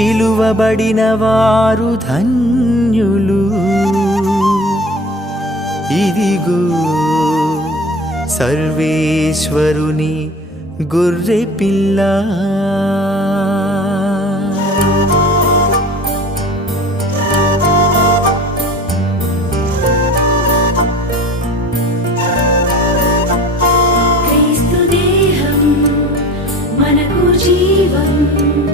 పిలువబడిన వారు ధన్యులు. ఇదిగో సర్వేశ్వరుని గొర్రె పిల్ల. క్రీస్తు దేహం మనకు జీవం.